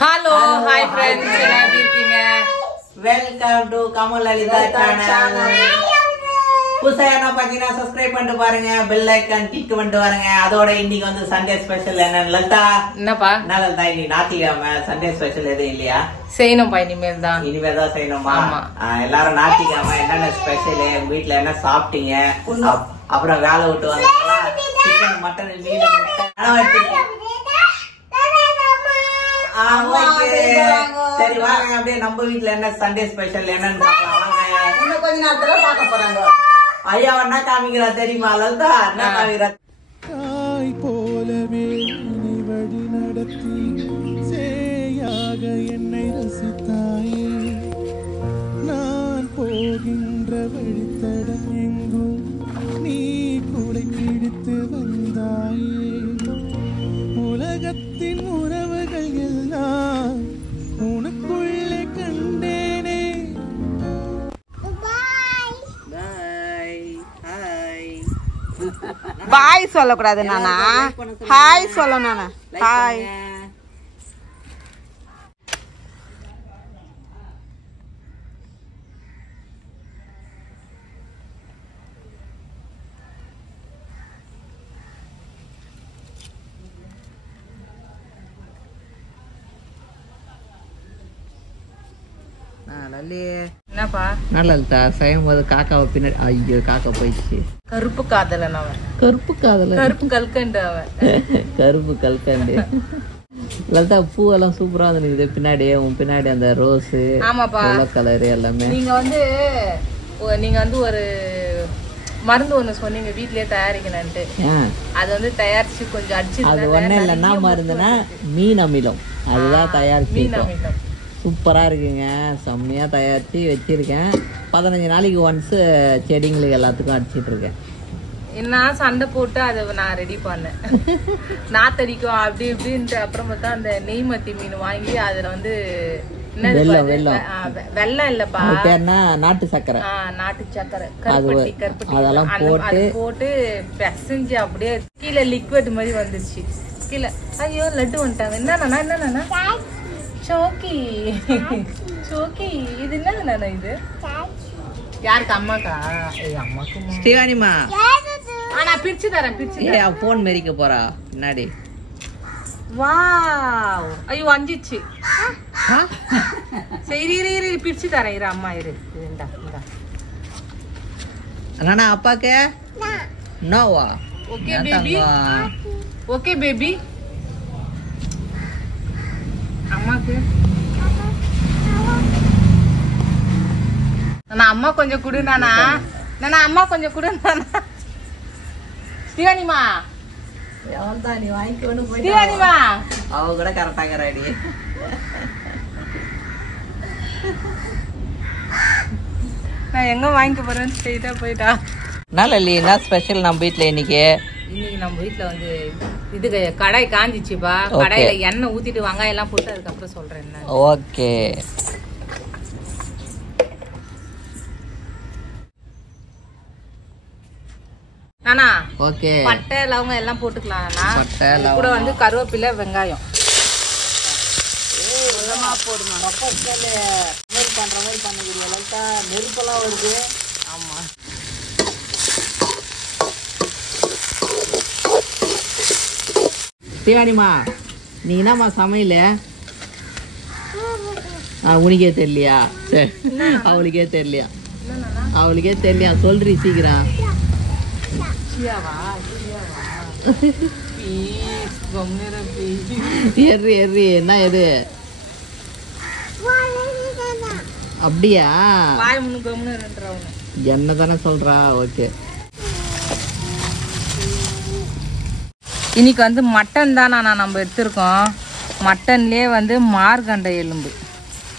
Hello, hi friends. Welcome to Kamal Lalita channel. புதுசாக பார்த்தீங்கன்னா subscribe பண்ணிட்டு பாருங்க, பெல் ஐக்கான் கிளிக் பண்ணிட்டு பாருங்க. அதோட இன்னைக்கு வந்து சண்டே ஸ்பெஷல் என்னன்னு லலிதா என்னப்பா என்ன லலிதா இன்னைக்கு ஞாயிற்றுக்கிழமை சண்டே ஸ்பெஷல் எதுவும் இல்லையா? செய்யணும்பா இனிமேல் தான் செய்யணுமா? எல்லாரும் ஞாயிற்றுக்கிழமை என்னென்ன ஸ்பெஷல், வீட்டுல என்ன சாப்பிட்டீங்க, அப்புறம் வேலை விட்டு வந்தீங்களா, சிக்கன் மட்டன் மீன் சரி வாங்க அப்படியே நம்ம வீட்டுல என்ன சண்டே ஸ்பெஷல் என்னன்னு பாக்கலாம். இன்னும் கொஞ்ச நேரத்துல பார்க்க போறாங்க. ஐயா என்ன காமிக்கிறா தெரியுமா லலிதா? என்ன காமிக்கிறா? தாய் போலவே என்னை வழி நடத்தி சேயாக என்னை ரசித்தாயே, நான் போகின்ற வழித்தடம் எங்கும் நீ கூடை பிடித்து வந்தாயே, உலகத்தின் உறவுகள் எல்லாம் உனக்குள்ளே கண்டேனே. பாய் சொல்லக்கூடாது நானா, ஹாய் சொல்லணும் நானா. ஹாய் என்னப்பா லலிதா செய்யும் போது காக்காவை பின்னாடி, ஐயோ காக்கா போயிடுச்சு. கருப்பு காதலன் அவன், கருப்பு காதல, கருப்பு கல்கண்டு அவன், கருப்பு கல்கண்டு. லலிதா பூவெல்லாம் சூப்பரா இருந்தது பின்னாடி, உன் பின்னாடி அந்த ரோஸ், ஆமாப்பா கலர் எல்லாமே. நீங்க வந்து ஒரு மருந்து ஒண்ணு சொன்னீங்க வீட்லயே தயாரிக்கணும்ட்டு, அது வந்து தயாரிச்சு கொஞ்சம் அடிச்சு. அது ஒன்னும் இல்லைன்னா மருந்துனா மீன் அமிலம், அதுதான் தயாரிச்சு. மீன் அமிலம் சூப்பரா இருக்குங்க, செம்மையா தயாரிச்சு வச்சிருக்கேன். 15 நாளைக்கு ஒன்ஸ் செடிங்களுக்கு எல்லாத்துக்கும் அடிச்சிட்டு இருக்கேன். என்ன சண்டை போட்டு அதை நான் ரெடி பண்ணேன், நாத்தடிக்கும் அப்படி இப்படின்ட்டு. அப்புறம் பார்த்தா அந்த நெய்மத்தி மீன் வாங்கி அதுல வந்து வெள்ளம் இல்லப்பா, நாட்டு சக்கரை, நாட்டு சக்கரை, கருப்பட்டி அதெல்லாம் போட்டு பிசைஞ்சு அப்படியே கீழே லிக்விட் மாதிரி வந்துருச்சு கீழே. ஐயோ லட்டு வந்துட்டாங்க. என்னன்னா சோக்கி சோக்கி, இது என்னது? இது யாருக்கு? அம்மாக்கா? அம்மாக்கு ஸ்ரீவாணிமா. நான் பிரிச்சு தரேன், பிரிச்சு போன் மெரிக்க போறா பின்னாடி. வாவ், ஐயோ அஞ்சிச்சு. சரி இரு பிரிச்சு தரேன், இரு அம்மா இரு. அண்ணா அப்பாக்கு நோவா? Okay baby, okay baby. அம்மாக்கு அம்மா கொஞ்சம் குடு நானா, அம்மா கொஞ்சம் குடு நானா. ஸ்ரீவாணிமா, நீ வாங்கிக்கணும். ஸ்ரீவாணிமா அவ கூட கரெக்டாக ரெடி. நான் எங்க வாங்கிக்க போறேன்னு ஸ்ட்ரெயிட்டா போயிட்டா. என்ன ஸ்பெஷல் நம்ம வீட்டுல இன்னைக்கு நம்ம வீட்டுல வந்து இது கடாய் காஞ்சிச்சுப்பா, கடாயில எண்ணெய் ஊத்திட்டு வெங்காயம் எல்லாம் போட்டு அதுக்கப்புறம் சொல்றேன் என்ன. ஓகே நானா ஓகே, பட்டை லவங்கம் எல்லாம் போட்டுக்கலாம். கூட வந்து கருவேப்பிலை வெங்காயம் போடுமா. பண்ற மாதிரி பண்ணக்கூடிய அளவுக்கு நெருப்பெல்லாம் வருது. ஆமா ஸ்ரீவாணிமா, நீ என்னம்மா சமையல? உனக்கே தெரியலையா? சரி, அவளுக்கே தெரியலையா? அவளுக்கே தெரியலையா? சொல்றி சீக்கிரம். எர்ரி என்ன எது? அப்படியா? என்ன தானே சொல்றா? ஓகே, இன்னைக்கு வந்து மட்டன் தான் நம்ம எடுத்திருக்கோம். மட்டன்லேயே வந்து மார்கண்டை எலும்பு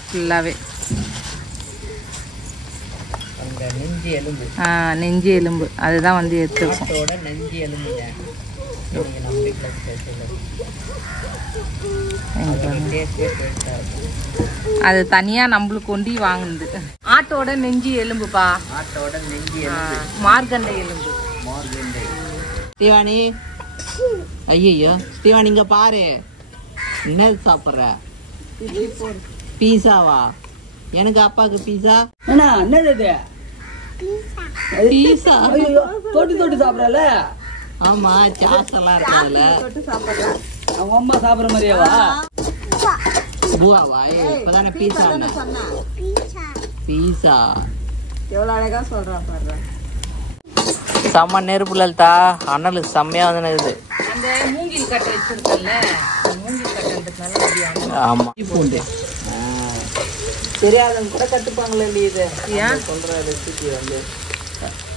ஃபுல்லாகவே, நெஞ்சு எலும்பு அதுதான் வந்து எடுத்துருக்கோம். அது தனியா நம்மளுக்கு கொண்டு வாங்குது. ஆட்டோட நெஞ்சு எலும்புப்பா, மார்கண்டை எலும்பு. ஐயோ ஸ்டீவான் இங்க பாரு, என்ன சாப்பிட்ற? பீஸாவா? எனக்கு அப்பாவுக்கு பீஸா. என்னது பீஸா தொட்டு தொட்டு சாப்பிடல? ஆமா, சாஸ் எல்லாம் இருக்காதுல. அவங்க அம்மா சாப்பிடுற மாதிரியாவா? பூவாவா? இப்பதானே பீஸா பீஸா. எவ்வளவு அழகா சொல்றான் பாரு. செம்ம நெருப்பு லலிதா, அண்ணலுக்கு செம்மையா வந்து அந்த மூங்கில் கட்டை வச்சிருக்கல, மூங்கில் கட்டைன்றதுனால ஆமா. பூண்டு தெரியாதவங்க கூட கத்துப்பாங்களே இது. ஏன் சொல்ற ரெசிபி வந்து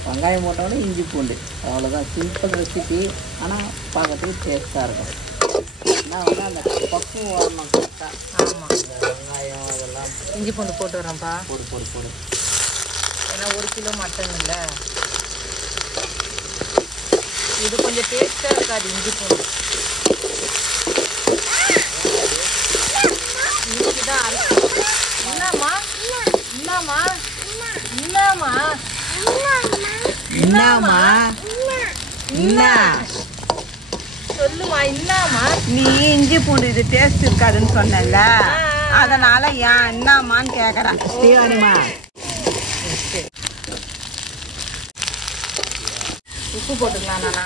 வெங்காயம் போட்டோன்னே இஞ்சி பூண்டு, அவ்வளோதான். சிம்பிள் ரெசிபி, ஆனால் பார்க்கறதுக்கு டேஸ்ட்டாக இருக்கும். ஆனால் வந்து அந்த பக்குவம் வரணும் கரெக்டாக. ஆமா, வெங்காயம் அதெல்லாம் இஞ்சி பூண்டு போட்டு வரேன்ப்பா. போடு. ஏன்னா 1 கிலோ மட்டன் இல்லை, இது கொஞ்சம் டேஸ்டா இருக்காது இஞ்சி பூண்டு. இஞ்சிதான் அரைக்கணும். என்னம்மா என்னம்மா என்னம்மா என்னம்மா என்ன சொல்லுமா என்னம்மா? நீ இஞ்சி பூண்டு இது டேஸ்ட் இருக்காதுன்னு சொன்னல, அதனால ஏன் என்னம்மான்னு கேக்குறேன். ஸ்ரீவாணிமா உப்பு போட்டுக்கலாம் நானா?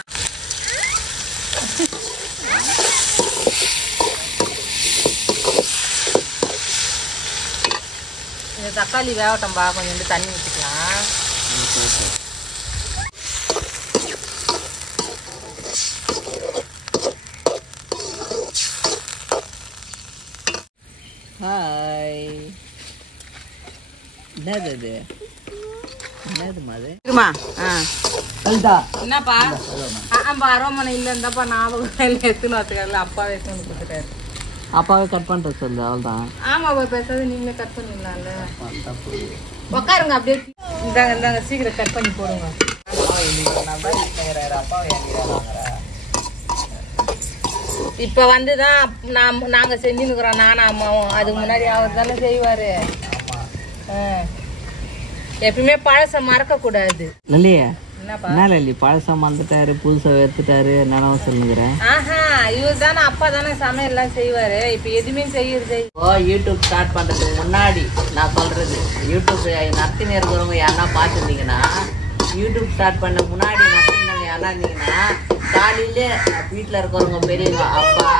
இந்த தக்காளி வேகட்டம்பா, கொஞ்சம் தண்ணி ஊற்றிக்கலாம். ஹாய். என்னது என்னதுமா அது? இருக்குமா? கல்தா என்னப்பா? அரோமனை இல்லை இருந்தாப்பா, ஞாபகம் எடுத்துன்னு வரத்துக்கால அப்பாவே எடுத்துன்னு கொடுத்துட்டாரு. அப்பாவே கட் பண்ற சொல்லு, அவ்வளோதான். ஆமாப்பா, பேசாத நீங்களே கட் பண்ணிடலாம்ல. உட்காருங்க அப்படியே. இந்தாங்க சீக்கிரம் கட் பண்ணி போடுங்க. இப்ப வந்துதான் நாங்க செஞ்சுருக்கிறோம், நானும் அம்மாவும். அதுக்கு முன்னாடி அவர் தானே செய்வாரு. எப்பயுமே பழச மறக்க கூடாது. இல்லையே என்னப்பா? என்ன லல்லி, பழசம் வந்துட்டாரு, புதுசா எடுத்துட்டாரு, என்னன்னு சொல்லுங்கிறேன். ஆஹா, இவர் தானே அப்பா தானே சமையல் எல்லாம் செய்வாரு. இப்ப எதுவுமே செய்யறது. யூடியூப் ஸ்டார்ட் பண்றதுக்கு முன்னாடி நான் சொல்றது, யூடியூப் நடத்தின்னு இருக்கிறவங்க யாருன்னா பார்த்துருந்தீங்கன்னா, யூடியூப் ஸ்டார்ட் பண்ண முன்னாடி நடத்தினவங்க யாருன்னா இருந்தீங்கன்னா, காலையில வீட்டுல இருக்கிறவங்க பெரியவங்க அப்பா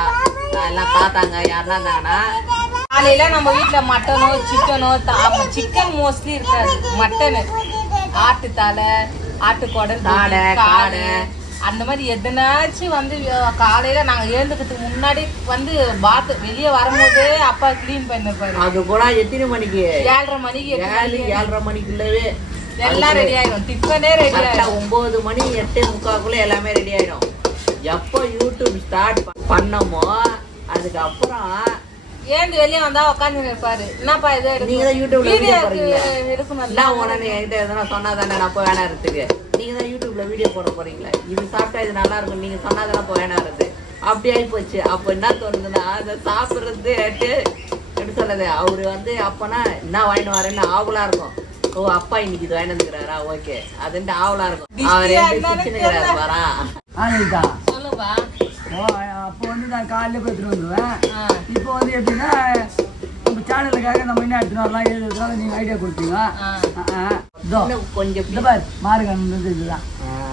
எல்லாம் பார்த்தாங்க யாருன்னா இருந்தாங்கன்னா, காலையில நம்ம வீட்டுல மட்டனோ சிக்கனோ, சிக்கன் மோஸ்ட்லி இருக்காது, மட்டனு, ஆட்டுத்தலை, ஆட்டுக்குடல், காடை, அந்த மாதிரி எதனாச்சும் வந்து காலையில நாங்க எழுந்துக்கிறதுக்கு முன்னாடி வந்து வெளியே வரும்போதே அப்பா கிளீன் பண்ணிருப்பாரு. அது கூட எத்தனை மணிக்கு? 7:30 மணிக்கு. 7:30 மணிக்குள்ளவே எல்லாம் ரெடி ஆயிடும். டிஃபனே ரெடி ஆயிடும். 9 மணி 8:45 எல்லாமே ரெடி ஆயிடும். எப்போ யூடியூப் ஸ்டார்ட் பண்ணமோ அதுக்கப்புறம் ஏந்து வெளியே வந்தா உட்காந்து இருப்பாரு. என்னப்பா இது? நீங்க தான் யூடியூப்ல வீடியோ போறீங்க. எடுக்கணும். நான் உடனே என்கிட்ட எதனா சொன்னாதானே நான் போய் வேணா இருக்கு. நீங்க தான் யூடியூப்ல வீடியோ போட போறீங்களா, இது சாப்பிட்டா இது நல்லா இருக்கும், நீங்க சொன்னாதானே போய் வேணா இருக்கு. அப்படி ஆகி போச்சு. அப்ப என்ன தோணுதுன்னா, அதை சாப்பிடுறது எப்படி சொல்றது, அவரு வந்து அப்பனா என்ன வாங்கிட்டு வரேன்னு ஆவலா இருக்கும். ஓ, அப்பா இன்னைக்கு இது வாங்கிட்டு வந்துக்கிறாரா, ஓகே அதுன்ட்டு ஆவலா இருக்கும். அவர் சின்ன வரா. சொல்லுப்பா. அப்போ வந்து நான் காலையில போய் எடுத்துட்டு வந்துடுவேன். இப்போ வந்து எப்படின்னா, நம்ம சேனலுக்காக நம்ம என்ன எடுத்துட்டு வரலாம், ஏது எடுத்துலாம் நீங்க ஐடியா கொடுப்பீங்க. கொஞ்சம் இந்த பாரு மார்கன் இதுதான்,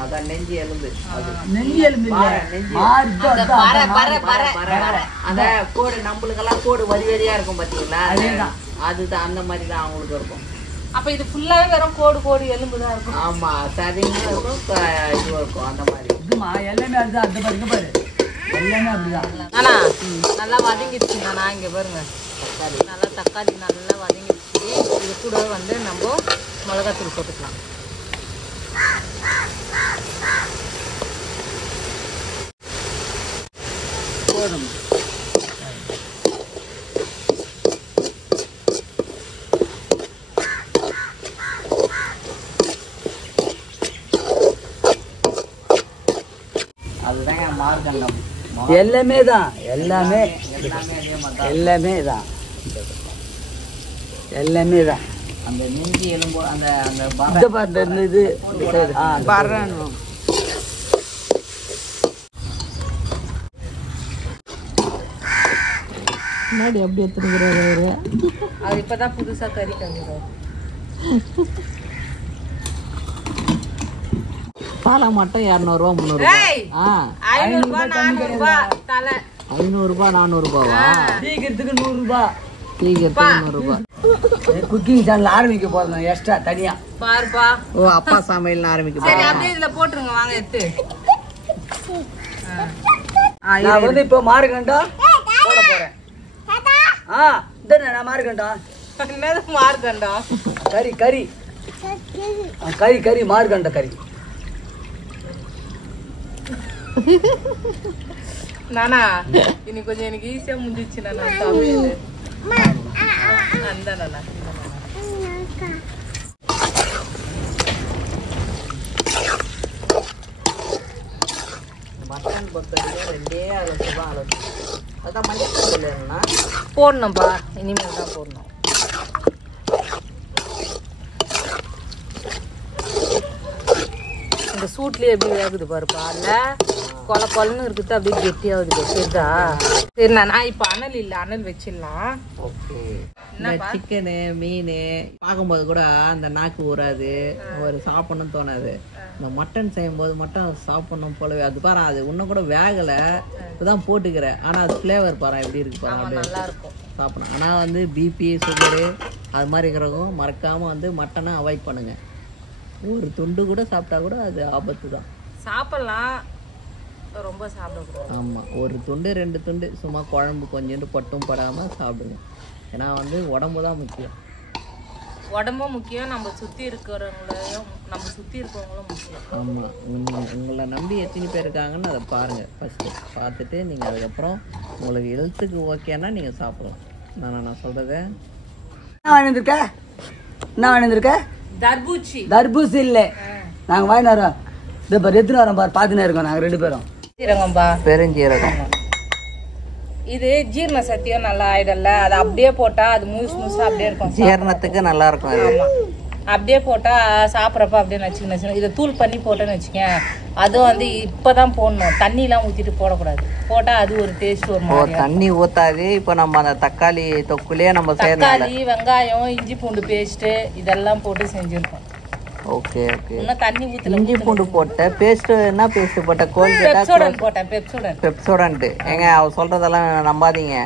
அதான் நெஞ்சு எலும்பு. நெஞ்சு எலும்பு அந்த கோடு நம்மளுக்கெல்லாம் கோடு வரி வரியா இருக்கும் பாத்தீங்களா, அதுதான் அந்த மாதிரி தான் அவங்களுக்கு இருக்கும். அப்ப இது ஃபுல்லாவே வெறும் கோடு எலும்புதான் இருக்கும். ஆமா, சரிங்க இருக்கும், இதுவும் இருக்கும் அந்த மாதிரி. இதுமா எல்லாமே அதுதான். அந்த பாருங்க பாரு, எல்லாமே அப்படிதான். ஆனா நல்லா வதங்கிடுச்சு. நான் இங்க பாருங்க, தக்காளி நல்லா வதங்கிடுச்சு. இது கூட வந்து நம்ம மிளகாத்தூள் போட்டுக்கலாம். போதும். அதுதாங்க மார்கண்டம். எல்லாமே தான், எல்லாமே எல்லாமே தான், எல்லாமே தான். அந்த நெஞ்சு எலும்பு அந்த இந்த பாட்டு இது வரணும். முன்னாடி எப்படி எடுத்துக்கிறாரு அவரு? அவர் இப்பதான் புதுசா கறி கழுவுறாரு. பாலை மட்டும் 200 ரூபா 300 ஏய், 500 ரூபாய் 400 ரூபாய் தலை. 500 ரூபா 400 ரூபாவா? சீக்கிரத்துக்கு 100 ரூபாய். சீக்கிரத்துக்கு 100 ரூபா. குக்கிங் சேனல் ஆரம்பிக்க போறேன் எக்ஸ்ட்ரா தனியா. பாருப்பா. ஓ அப்பா சமையல் ஆரம்பிக்க சரி போறா. அப்படியே இதுல போட்டுருங்க வாங்க எடுத்து. நான் வந்து இப்போ மார்கண்டா போட போறேன். நான் மார்கண்டா என்னது மார்கண்டா? கறி கறி கறி கறி மார்கண்ட கறி. நானா இன்னைக்கு கொஞ்சம் எனக்கு ஈஸியா முடிஞ்சிச்சு நானா சமையல். அந்த நானா மட்டன் பொறுத்தவரைக்கும் 2 அளவு தான் அளவு. அதான் மஞ்சள் இல்லைன்னா போடணும்பா, இனிமேல் தான் போடணும். இந்த சூட்லயே எப்படி வேகுது பாருப்பா. இல்ல கொல கொலன்னு இருக்குது, அப்படியே கெட்டியாகுது. சரிதா? சரி நான் இப்ப அனல் இல்ல, அனல் வச்சிடலாம். ஓகே. இந்த சிக்கனு மீன் பார்க்கும்போது கூட அந்த நாக்கு ஊறாது, ஒரு சாப்பிடணும்னு தோணாது. இந்த மட்டன் செய்யும்போது மட்டும் சாப்பிடணும் போலவே. அது பாரு, அது இன்னும் கூட வேகல, இப்பதான் போட்டுக்கிறேன். ஆனா அது ஃப்ளேவர் பாரு எப்படி இருக்கு பாரு, நல்லா இருக்கும் சாப்பிடணும். ஆனா வந்து பிபி சுகரு அது மாதிரி இருக்கிறவங்க மறக்காம வந்து மட்டனை அவாய்ட் பண்ணுங்க. ஒரு துண்டு கூட சாப்பிட்டா கூட அது ஆபத்து தான். சாப்பிடலாம், ரொம்ப சாப்பிடக்கூடாது. ஆமாம், ஒரு துண்டு 2 துண்டு சும்மா குழம்பு கொஞ்சோண்டு பட்டும் படாமல் சாப்பிடுங்க. ஏன்னா வந்து உடம்பு தான் முக்கியம். உடம்பும் முக்கியம், நம்ம சுற்றி இருக்கிறவங்களையும் முக்கியம். ஆமாம், உங்களை நம்பி எத்தனை பேர் இருக்காங்கன்னு அதை பாருங்கள் ஃபஸ்ட்டு. பார்த்துட்டு நீங்கள் அதுக்கப்புறம் உங்களுக்கு ஹெல்த்துக்கு ஓகேன்னா நீங்கள் சாப்பிடலாம். நான் சொல்கிறத என்ன வாங்கியிருக்க? என்ன வாங்கியிருக்க? தர்பூச்சி. தர்பூசி இல்லை, நாங்கள் வாங்கிட்டு வரோம். இதை பாரு எத்தனை வரோம் பாரு, பார்த்துனே இருக்கோம் நாங்கள் 2 பேரும். சீரகம்பா, பெருஞ்சீரகம். இது ஜீரண சக்தியும் நல்லா ஆயிடல. அது அப்படியே போட்டா அது முழுசா அப்படியே இருக்கும், ஜீரணத்துக்கு நல்லா இருக்கும் அது. ஆமா, அப்படியே போட்டா சாப்பிட்றப்ப அப்படியே நச்சுக்கணும். இதை தூள் பண்ணி போட்டேன்னு வச்சுக்கேன், அதுவும் வந்து இப்பதான் போடணும், தண்ணிலாம் ஊற்றிட்டு போடக்கூடாது. போட்டா அது ஒரு டேஸ்ட் ஒரு மாதிரி. தண்ணி ஊத்தாது. இப்போ நம்ம அந்த தக்காளி தொக்குலயே நம்ம தக்காளி வெங்காயம் இஞ்சி பூண்டு பேஸ்ட் இதெல்லாம் போட்டு செஞ்சிருக்கோம். Okay okay. இன்னும் தண்ணி ஊற்றல. இஞ்சி பூண்டு போட்ட பேஸ்ட். என்ன பேஸ்ட் போட்ட? பெப்சோடன்ட் போட்டேன். பெப்சோடன்ட். ஏங்க அவ சொல்றதெல்லாம் நம்பாதீங்க,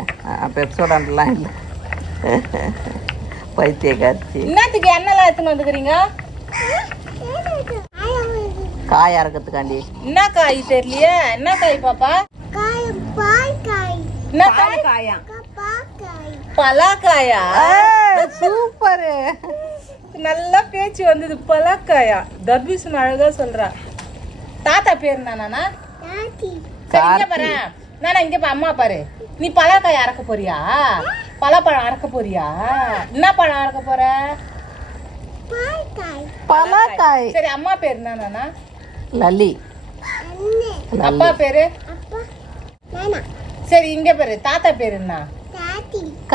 பெப்சோடன்ட்லாம் இல்லை. பைத்திய காட்சி. என்னத்துக்கு எண்ணெய்லாம் எடுத்துன்னு வந்துக்கிறீங்க? காய் அறக்கிறதுக்காண்டி. என்ன காய் தெரியலையே? என்ன காய் பாப்பா? என்ன காயா? பலாக்காயா? சூப்பர், நல்லா பேச்சு வந்தது. பலாக்காயா? தர்பீசன் அழகா சொல்றா. தாத்தா பேர் நானா? சரிங்க பாரு நானா, இங்க அம்மா பாரு. நீ பலாக்காய் அறக்க போறியா? பலாப்பழம் அறக்க போறியா? என்ன பழம் அறக்க போற? பலாக்காய். சரி, அம்மா பேர் என்ன நானா? லலி. அப்பா பேரு? சரி, இங்க பேரு தாத்தா பேரு என்ன?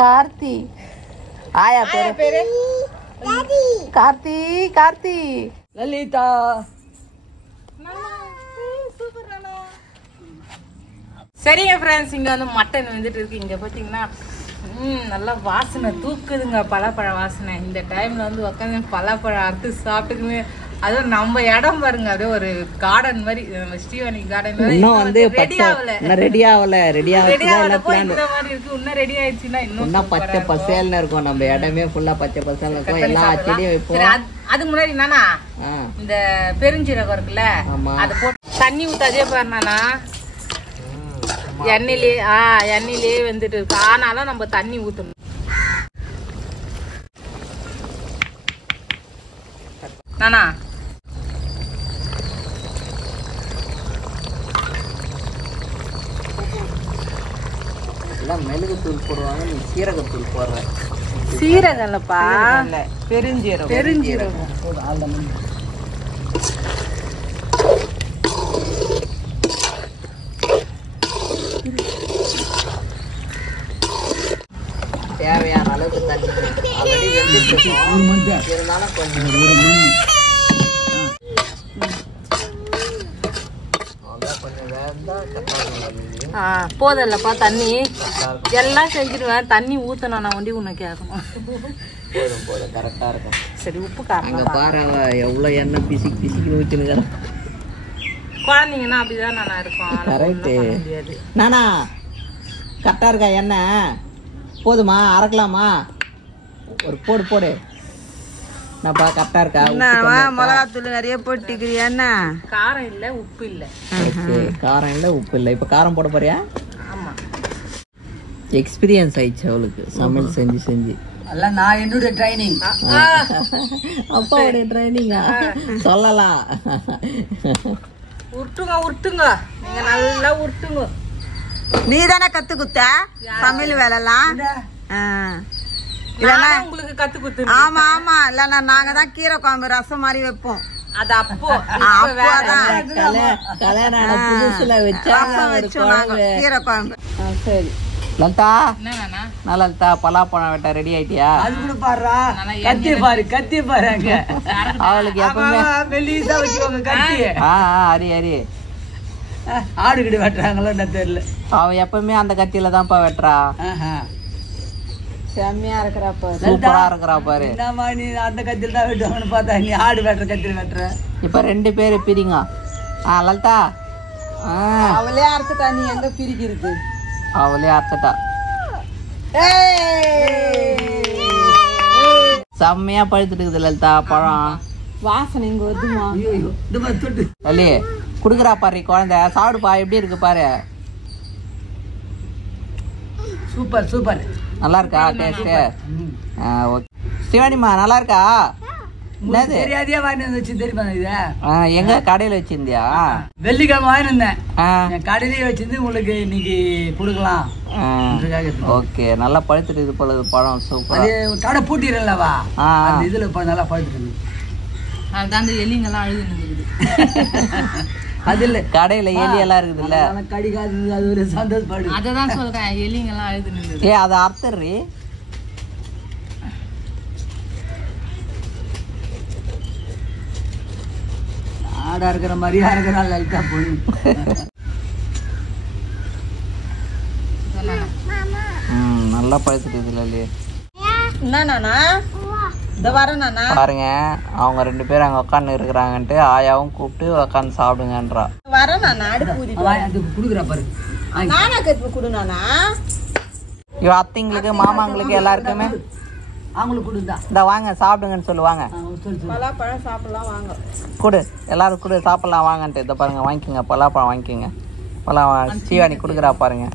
கார்த்தி. ஆயா பேரு? கார்த்தி. கார்த்தி. லலிதா. சரிங்க ஃப்ரெண்ட்ஸ், இங்க வந்து மட்டன் வந்துட்டு இருக்கு. இங்க பாத்தீங்கன்னா நல்லா வாசனை தூக்குதுங்க, பலாப்பழ வாசனை. இந்த டைம்ல வந்து உட்காந்து பலாப்பழம் அறுத்து சாப்பிட்டுக்குமே. அதுவும் நம்ம இடம் பாருங்க, அது ஒரு கார்டன் மாதிரி. நம்ம ஸ்ரீவாணி கார்டன் இன்னும் வந்து ரெடி ஆகல. ரெடி ஆகல இந்த மாதிரி இருக்கு. இன்னும் ரெடி ஆயிடுச்சுன்னா இன்னும் பச்சை பசேல்னு இருக்கும். நம்ம இடமே ஃபுல்லா பச்சை பசேல் இருக்கும். எல்லா செடியும் வைப்போம். அதுக்கு முன்னாடி என்னன்னா, இந்த பெருஞ்சீரகம் இருக்குல்ல, அதை போட்டு தண்ணி ஊத்தாதே பாரு நானா. எண்ணெயிலே வந்துட்டு இருக்கு. ஆனாலும் நம்ம தண்ணி ஊத்தணும். நானா எல்லாம் மிளகுத்தூள் போடுவாங்க, நீ சீரகத்தூள் போடுற. சீரகம் இல்லப்பா, பெருஞ்சீரகம். பெருஞ்சீரகம். தேவையான அளவுக்கு தண்ணி ஆல்ரெடி வெந்துட்டு இருந்தாலும் கொஞ்சம் கொஞ்சம் வேந்தா கட்டாயம். போதல்லப்பா தண்ணி எல்லாம் செஞ்சிடுவேன். தண்ணி ஊற்றணும் நான் ஒண்டி உன்னை கேட்கணும். போதும் போதும் கரெக்டாக இருக்கும். சரி உப்பு காரம் அங்கே பாரு எவ்வளோ எண்ணெய் பிசிக்கு ஊற்றினுக்கிறேன். குழந்தைங்கன்னா அப்படிதான் நான் இருக்கோம். கரெக்டு நானா கரெக்டாக இருக்கா எண்ணெய்? போதுமா? அரைக்கலாமா? ஒரு போடு நான்ப்பா கரெக்டாக இருக்கா? மிளகாத்தூள் நிறைய போட்டுக்கிறியா? என்ன காரம் இல்லை உப்பு இல்லை. காரம் இல்லை உப்பு இல்லை. இப்போ காரம் போட போறியா? ஆமா எக்ஸ்பீரியன்ஸ் ஆயிடுச்சு அவளுக்கு சமையல் செஞ்சு. எல்லாம் நான் என்னுடைய ட்ரைனிங். அப்பாவுடைய ட்ரைனிங்கா சொல்லலாம். உருட்டுங்க நீங்க நல்லா உருட்டுங்க. நீ தானே கத்து குத்த சமையல் வேலைலாம்? இல்லன்னா உங்களுக்கு கத்து குத்து. ஆமா ஆமா இல்லன்னா நாங்க தான் கீரை குழம்பு ரசம் மாதிரி வைப்போம். அது அப்போ கல்யாணம் ஆன புதுசுல வச்சா கீரை குழம்பு. சரி லலிதா, நான் லலிதா பலாப்பழம் வெட்ட ரெடி ஆயிட்டியா? அது கூட பாடுறா. கத்தி பாரு அங்க. அவளுக்கு எப்பவுமே மெல்லிசா வச்சுக்கோங்க கத்தி. அரி ஆடு கிட்ட வெட்டுறாங்களோ என்ன தெரியல. அவ எப்பவுமே அந்த கத்தியில தான்ப்பா வெட்டுறா. செம்மையா இருக்கிறப்ப சூப்பரா இருக்கிறா பாரு. என்னமா நீ அந்த கத்தியில தான் வெட்டுவாங்கன்னு பார்த்தா நீ ஆடு வெட்டுற கத்தியில வெட்டுற. இப்ப 2 பேரு பிரிங்க. லலிதா அவளே அறுத்துட்டா, நீ எங்க பிரிக்கிறது? அவளே அறுத்துட்டா. செம்மையா பழுத்துட்டு இருக்குது லலிதா பழம். வாசனை இங்க வருதுமா? லலி குடுக்குறா பாரு குழந்தை. சாப்பிடுப்பா எப்படி இருக்கு பாரு. சூப்பர் நல்லா இருக்கா டேஸ்ட்? ஓகே. சிவானிமா நல்லா இருக்கா? தெரியாதே வாங்கி வச்சு தெரியுமா? இது எங்க கடையில வச்சிருந்தியா? வெள்ளிக்கிழமை வாங்கி இருந்தேன். கடையிலேயே வச்சிருந்து உங்களுக்கு இன்னைக்கு கொடுக்கலாம். ஓகே நல்லா பழுத்துட்டு இது போல பழம் சூப்பர். கடை பூட்டிடலவா இதுல நல்லா பழுத்துட்டு. அதுதான் அந்த எலிங்கெல்லாம் அழுது அது இல்ல கடையில எலி எல்லாம் இருக்குது இல்ல கடிக்காது. அது ஒரு சந்தோஷப்படு. அததான் சொல்றேன் எலிங்கெல்லாம் அழுது நின்னுது. அதை அர்த்தரி ஆடா இருக்கிற மாதிரி இருக்கிறாள் லலிதா பொண்ணு. நல்லா பழுத்துட்டு இதுல இல்லையே. என்னண்ணா இந்த வரேன் நானா? பாருங்க அவங்க 2 பேரும் அங்க உட்காந்து இருக்கிறாங்கன்ட்டு ஆயாவும் கூப்பிட்டு உட்காந்து சாப்பிடுங்கன்றா. வரேன் நானா? அடுப்பு ஊதி குடுக்குறா பாரு. நானா கத்து குடுனானா? இவ அத்தைங்களுக்கு மாமாங்களுக்கு எல்லாருக்குமே அவங்களுக்கு கொடுந்தா இந்த வாங்க சாப்பிடுங்கன்னு சொல்லுவாங்க. பலாப்பழம் சாப்பிடலாம் வாங்க. கொடு எல்லாரும் கொடு சாப்பிடலாம் வாங்கன்ட்டு. இதை பாருங்க வாங்கிக்கோங்க பலாப்பழம் வாங்கிக்கோங்க. பழம் சீவானி கொடுக்குறா பாருங்க.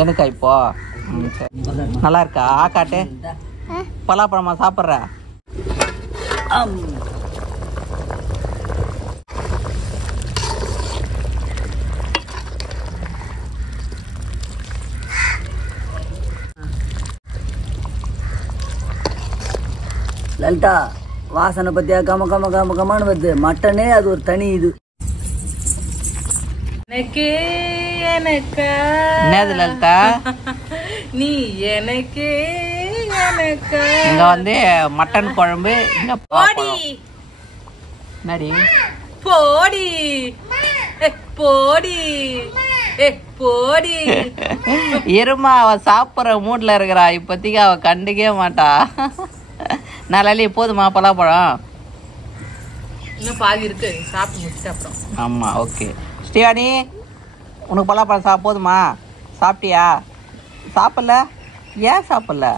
எனக்கா இப்போ சரி நல்லா இருக்கா? ஆக்காட்டு பலாப்பழமா சாப்பிட்ற? லலிதா வாசனை பத்தியா கமன்னு வருது. மட்டனே அது ஒரு தனி இது. என்னது லலிதா? நீ எனக்கு இங்க வந்து மட்டன் குழம்பு. இங்க போடி என்னடி போடி போடி போடி. இருமா அவ சாப்பிட்ற மூட்ல இருக்கிறா. இப்போதைக்கு அவ கண்டுக்கவே மாட்டா. நான் லலி போதுமா பலாப்பழம்? இன்னும் பாதி இருக்கு சாப்பிட்டு முடிச்சுட்டு அப்புறம். ஆமா ஓகே. ஸ்ரீவாணி உனக்கு பலாப்பழம் போதுமா? சாப்பிட்டியா? சாப்பிடல? ஏன் சாப்பிடல?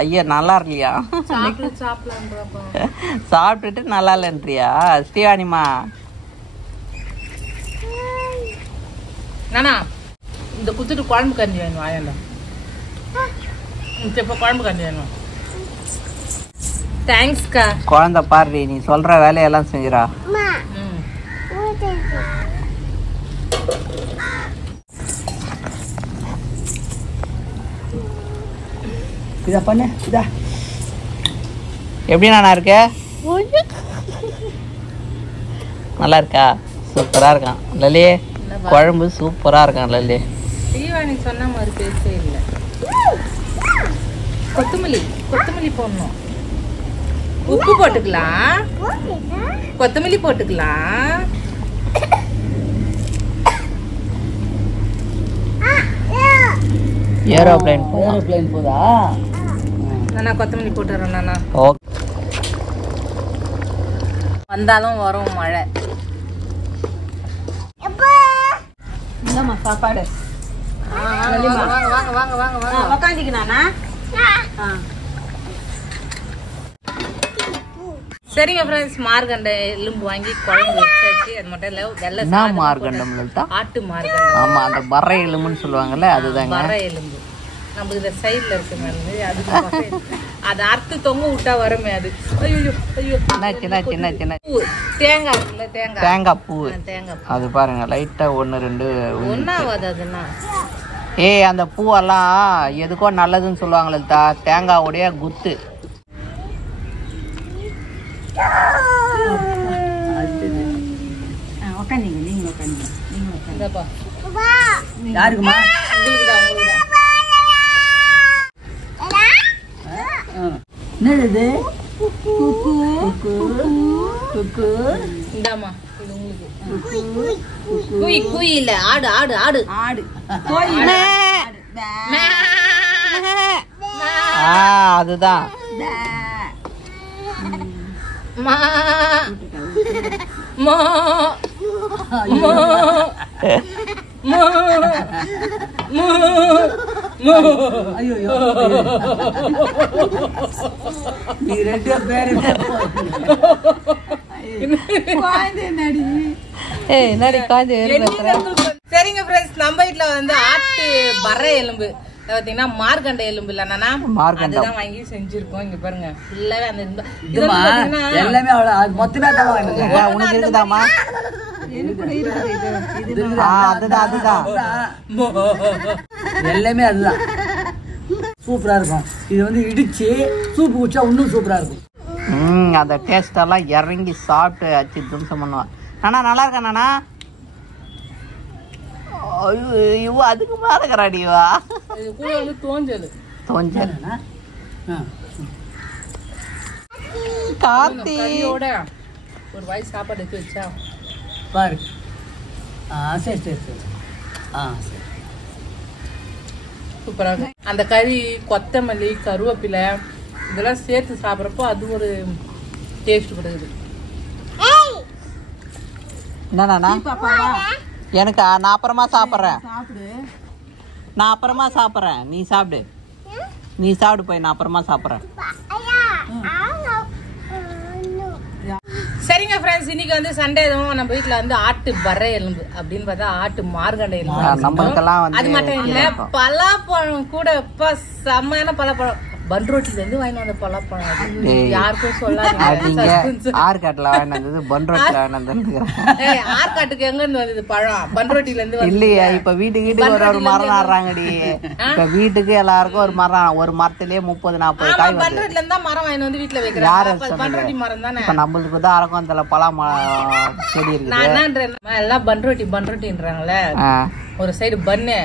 ஐயா நல்லா இல்லையா? சாப்பிட்டுட்டு நல்லா இல்லைன்றியா ஸ்ரீவாணிமா? நானா இந்த குத்துட்டு குழம்பு கஞ்சி வேணும். வாயண்டா இப்போ குழம்பு கஞ்சி வேணும். தேங்க்ஸ்க்கா. குழந்தை பாரு நீ சொல்ற வேலையெல்லாம் செஞ்சிடா. இதா பண்ணு இதா. எப்படி நானா இருக்க? நல்லா இருக்கா? சூப்பரா இருக்கான் லலி. குழம்பு சூப்பரா இருக்கான் லலி. தீவானி சொன்ன மாதிரி பேசவே இல்லை. கொத்தமல்லி போடணும். உப்பு போட்டுக்கலாம். கொத்தமல்லி போட்டுக்கலாம். ஏரோப்ளேன் போதா? நான் கொத்தமல்லி போட்டுறேன் நானா. ஓகே. வந்தாலும் வரும் மழை. இந்தம்மா சாப்பாடு. வாங்க. உக்காந்துக்கினானா? சரிங்க ஃப்ரெண்ட்ஸ், மார்கண்டை எலும்பு வாங்கி குழம்பு வச்சாச்சு. அது மட்டும் இல்ல வெள்ளை மார்கண்டம் ஆட்டு மார்கண்டம். ஆமா, அந்த பறை எலும்புன்னு சொல்லுவாங்கல்ல, அதுதாங்க பறை எலும்பு. நம்ம இந்த சைடுல இருக்கு மேலே அதுக்கு அது அறுத்து தொங்க விட்டா வருமே அது. ஐயோ சின்ன தேங்காய் இருக்குல்ல, தேங்காய் பூ. தேங்காய் அது பாருங்க லைட்டா 1 2 ஒன்னாவது அதுனா. அந்த பூவெல்லாம் எதுக்கோ நல்லதுன்னு சொல்லுவாங்களே லலிதா, தேங்காவுடைய குத்து. உக்காந்தீங்க, நீங்க உக்காந்தீங்க. இந்தப்பா யாருக்குமா? உங்களுக்கு தான். என்னது? இந்தாமா இது உங்களுக்கு. குய் இல்ல, ஆடு ஆடு ஆடு ஆடு. அதுதான். மா மா ஐயோ, நீ 2 பேரு சரிங்க ஃப்ரெண்ட்ஸ், நம்ம வீட்ல வந்து ஆட்டு பறை எலும்பு பாத்தீங்கன்னா மார்கண்டை எலும்பு இல்லன்னா அதுதான் வாங்கி செஞ்சிருக்கோம். இங்க பாருங்க ஃபுல்லாவே அந்த எல்லாமே மொத்தமே உனக்கு இருக்குதாமா? அதுதான் எல்லாமே அதுதான். சூப்பரா இருக்கும். இது வந்து இடிச்சு சூப்பு குடிச்சா இன்னும் சூப்பரா இருக்கும். அந்த டேஸ்ட் எல்லாம் இறங்கி சாப்பிட்டு அச்சு தும்சம் பண்ணுவான். நானா நல்லா இருக்கா நானா? ஐயோ அதுக்கு மாறக்கிறாடிவா தோஞ்சது கார்த்தியோட ஒரு வாய் சாப்பாடு எடுத்து வச்சா பாரு. சரி சரி சரி. சரி. சூப்பரா இருக்கும். அந்த கறி, கொத்தமல்லி, கருவேப்பிலை இதெல்லாம் சேர்த்து சாப்பிட்றப்போ அது ஒரு டேஸ்ட் கொடுக்குது. என்னண்ணா எனக்கு நான் அப்புறமா சாப்பிட்றேன். நான் அப்புறமா சாப்பிட்றேன், நீ சாப்பிடு போய், நான் அப்புறமா சாப்பிட்றேன். சரிங்க ஃப்ரெண்ட்ஸ், இன்னைக்கு வந்து சண்டே எதுவும் நம்ம வீட்டுல வந்து ஆட்டு பறை எலும்பு அப்படின்னு பார்த்தா ஆட்டு மார்கண்டை எலும்பு. அது மட்டும் இல்ல, பலாப்பழம் கூட இப்ப செம்மையான பலாப்பழம். பன்ரோட்டில இருந்து வாங்கி வந்த பலாப்பழம். யாருக்கும் சொல்லாதீங்க. ஆற்காட்டுல வாங்கினது, பன்ரோட்டில வாங்கினது. ஆற்காட்டுக்கு எங்க இருந்து வந்தது பழம்? பன்ரோட்டில இருந்து இல்லையா? இப்ப வீட்டுக்கு ஒரு மரம் நடுறாங்கடி. இப்ப வீட்டுக்கு எல்லாருக்கும் ஒரு மரம், ஒரு மரத்திலேயே 30-40 காய். பன்ரோட்டில இருந்தா மரம் வாங்கி வந்து வீட்டுல வைக்கிறாங்க. பன்ரோட்டி மரம் தானே. இப்ப நம்மளுக்கு தான் அரக்கோந்தல பலா செடி இருக்கு. நான் என்னன்றேன், எல்லாம் பன்ரோட்டின்றாங்களே. ஒரு சைடு பன்னு,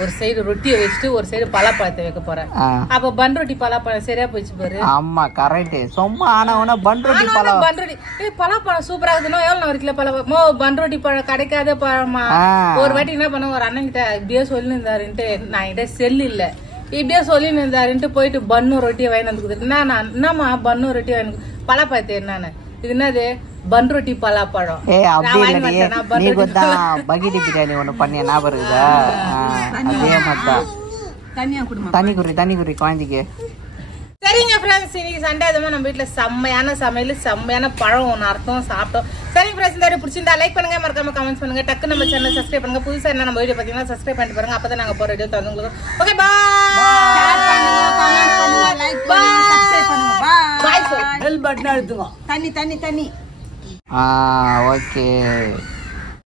ஒரு சைடு ரொட்டியை வச்சுட்டு ஒரு சைடு பலாப்பழத்தை வைக்க போறேன். அப்ப பன்ரோட்டி பலாப்பழம் சரியா போச்சு பாரு. ஆமா கரெக்ட். சும்மா ஆனவன பன்ரோட்டி பலாப்பழம் சூப்பரா இருக்குதுன்னா எவ்வளவு ஒரு கிலோ பழம்? பன்ரோட்டி பழம் கிடைக்காத பழமா? ஒரு வாட்டி என்ன பண்ண, ஒரு அண்ணன் கிட்ட இப்படியே சொல்லி இருந்தாருன்ட்டு, நான் கிட்ட செல்லு இல்ல, இப்படியே சொல்லி இருந்தாருன்ட்டு போயிட்டு பன்னு ரொட்டியை வாங்கி வந்துக்குது. என்னம்மா பன்னு ரொட்டி வாங்கி? பலாப்பழத்தை என்னன்னு, இது என்னது? பன்ரோட்டி பலாப்பழம். நீ கொஞ்சம் பகிடி பிரியாணி ஒண்ணு பண்ணிய ஞாபகம் இருக்குதா? அதே மாதிரி தண்ணி குறி குழந்தைக்கு. சரிங்க ஃப்ரெண்ட்ஸ், இன்னைக்கு சண்டே அதுவும் நம்ம வீட்டுல செம்மையான சமையல், செம்மையான பழம் ஒன்று அர்த்தம் சாப்பிட்டோம். சரிங்க ஃப்ரெண்ட்ஸ், இந்த வீடியோ பிடிச்சிருந்தா லைக் பண்ணுங்க, மறக்காம கமெண்ட்ஸ் பண்ணுங்க, டக்கு நம்ம சேனல் சப்ஸ்கிரைப் பண்ணுங்க. புதுசா என்ன நம்ம வீடியோ பார்த்தீங்கன்னா சப்ஸ்கிரைப் பண்ணிட்டு பாருங்க. அப்பதான் நாங்க போற வீடியோ தந்து உங்களுக்கு. ஓகே பெல் பட்டன் அழுத்துங்க. தண்ணி ஓகே.